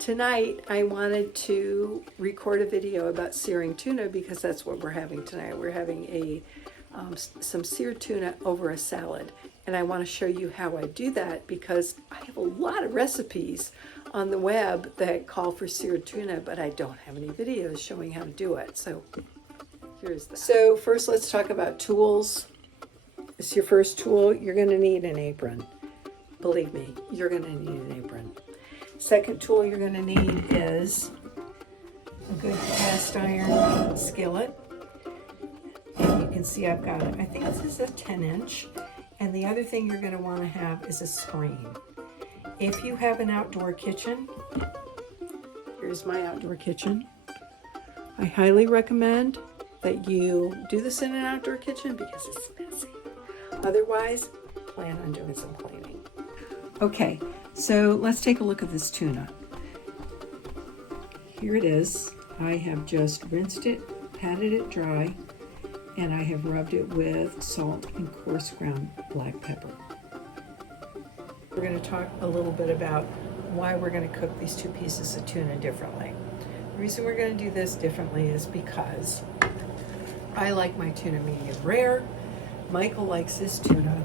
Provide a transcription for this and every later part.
Tonight I wanted to record a video about searing tuna because that's what we're having tonight. We're having some seared tuna over a salad, and I want to show you how I do that because I have a lot of recipes on the web that call for seared tuna, but I don't have any videos showing how to do it. So here's that. So first let's talk about tools. It's your first tool. You're going to need an apron. Believe me, you're going to need an apron. Second tool you're going to need is a good cast iron skillet. And you can see I've got it. I think this is a 10-inch. And the other thing you're going to want to have is a screen. If you have an outdoor kitchen, here's my outdoor kitchen. I highly recommend that you do this in an outdoor kitchen because it's messy. Otherwise, plan on doing some cleaning. Okay, so let's take a look at this tuna. Here it is. I have just rinsed it, patted it dry, and I have rubbed it with salt and coarse ground black pepper. We're going to talk a little bit about why we're going to cook these two pieces of tuna differently. The reason we're going to do this differently is because I like my tuna medium rare. Michael likes his tuna,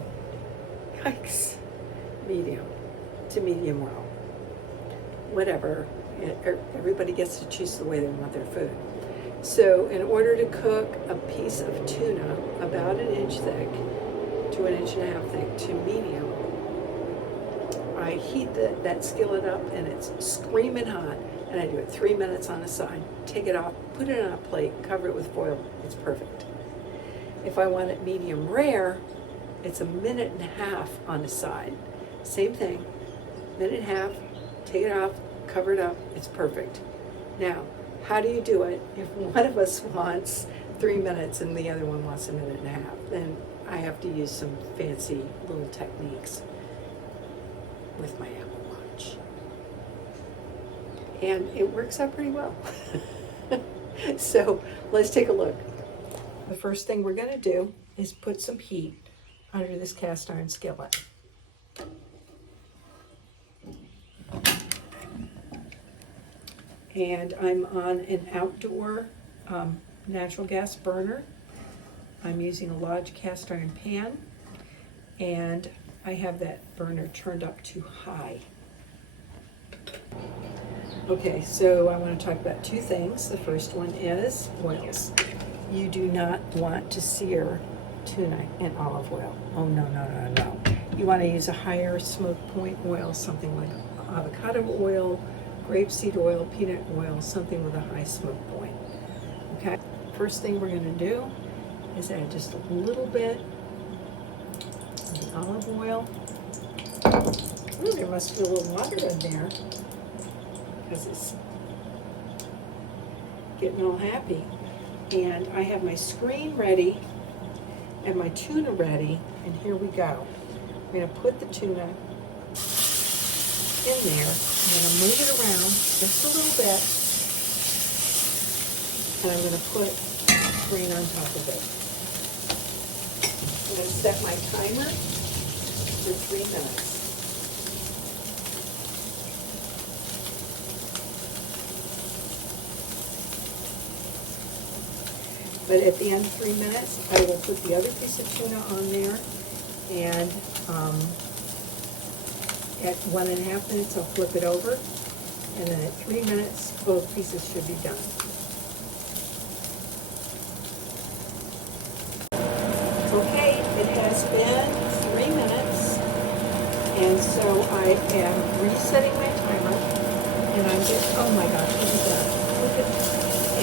yikes, medium to medium well. Whatever, everybody gets to choose the way they want their food. So in order to cook a piece of tuna about 1 inch thick to 1.5 inches thick to medium, I heat that skillet up and it's screaming hot, and I do it 3 minutes on a side. Take it off, put it on a plate, cover it with foil. It's perfect. If I want it medium rare, it's 1.5 minutes on the side. Same thing, 1.5 minutes, take it off, cover it up, it's perfect. Now, how do you do it? If one of us wants 3 minutes and the other one wants 1.5 minutes, then I have to use some fancy little techniques with my Apple Watch. And it works out pretty well. So let's take a look. The first thing we're going to do is put some heat under this cast iron skillet. And I'm on an outdoor natural gas burner. I'm using a Lodge cast iron pan, and I have that burner turned up to high. Okay, so I want to talk about two things. The first one is oils. You do not want to sear tuna in olive oil. Oh, no, no, no, no. You want to use a higher smoke point oil, something like avocado oil, grapeseed oil, peanut oil, something with a high smoke point. Okay, first thing we're going to do is add just a little bit of the olive oil. Ooh, there must be a little water in there because it's getting all happy. And I have my screen ready and my tuna ready, and here we go. I'm going to put the tuna in there. I'm going to move it around just a little bit, and I'm going to put the screen on top of it. I'm going to set my timer for 3 minutes. But at the end of 3 minutes, I will put the other piece of tuna on there, and at 1.5 minutes, I'll flip it over, and then at 3 minutes, both pieces should be done. Okay, it has been 3 minutes, and so I am resetting my timer, and I'm just, oh my gosh, look at that. Look at,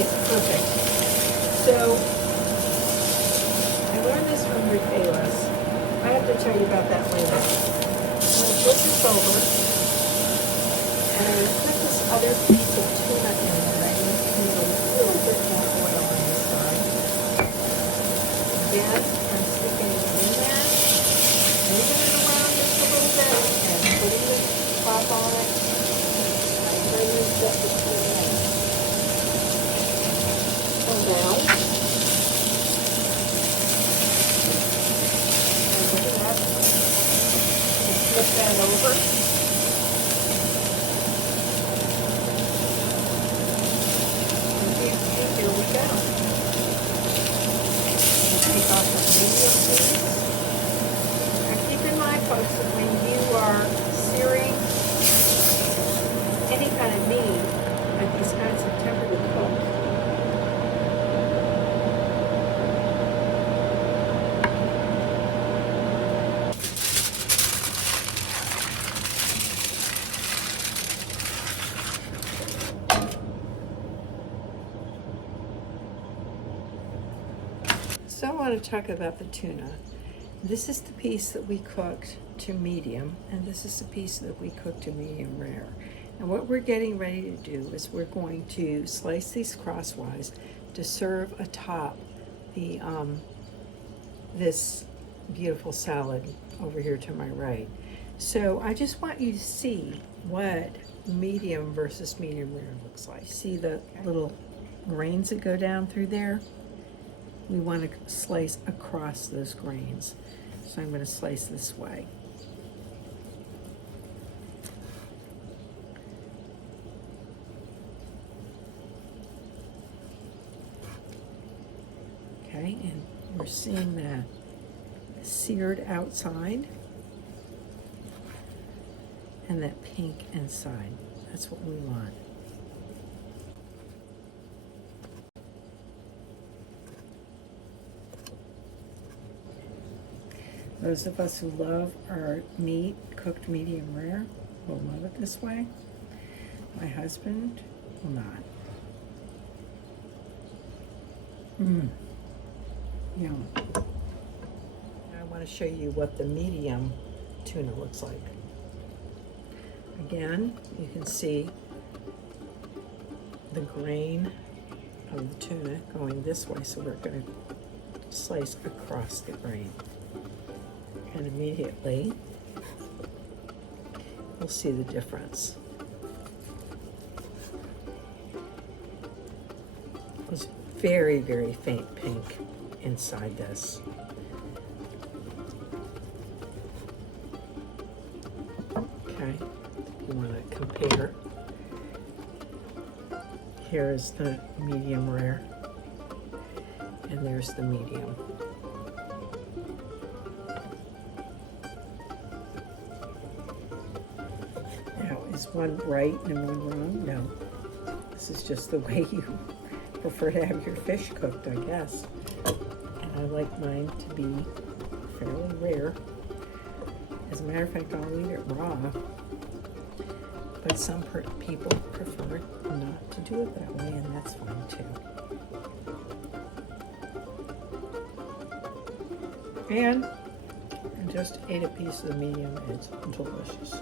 it's perfect. So, I learned this from Rick Bayless. I have to tell you about that later. I'm going to flip this over, and I'm going to put this other piece of tuna in there. I need a little bit more oil on this side. Again, I'm sticking it in there, moving it around just a little bit, and putting the top on it. I'm going to set the tuna in. So now, flip that over. medium piece. Now keep in mind, folks, that when you are searing any kind of meat at these kinds of temperature cook, so I want to talk about the tuna. This is the piece that we cooked to medium, and this is the piece that we cooked to medium rare. And what we're getting ready to do is we're going to slice these crosswise to serve atop the this beautiful salad over here to my right. So I just want you to see what medium versus medium rare looks like. See the little grains that go down through there? We want to slice across those grains. So I'm going to slice this way. Okay, and we're seeing that seared outside and that pink inside. That's what we want. Those of us who love our meat cooked medium rare will love it this way. My husband will not. Yum. I want to show you what the medium tuna looks like. Again, you can see the grain of the tuna going this way, so we're going to slice across the grain. And immediately you'll see the difference. It's very, very faint pink inside this. Okay, if you want to compare, here's the medium rare, and there's the medium. Is one right and one wrong? No. This is just the way you prefer to have your fish cooked, I guess. And I like mine to be fairly rare. As a matter of fact, I'll eat it raw. But some people prefer not to do it that way, and that's fine too. And I just ate a piece of the medium. It's delicious.